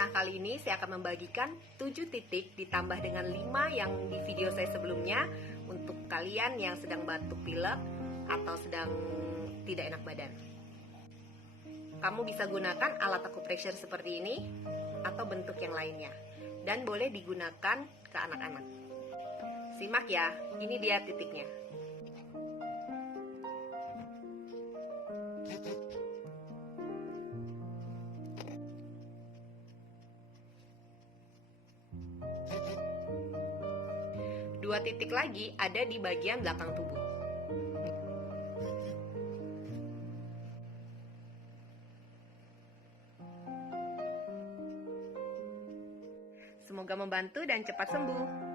Nah, kali ini saya akan membagikan 7 titik ditambah dengan 5 yang di video saya sebelumnya untuk kalian yang sedang batuk pilek atau sedang tidak enak badan. Kamu bisa gunakan alat acupressure seperti ini atau bentuk yang lainnya, dan boleh digunakan ke anak-anak. Simak ya, ini dia titiknya. Dua titik lagi ada di bagian belakang tubuh. Semoga membantu dan cepat sembuh.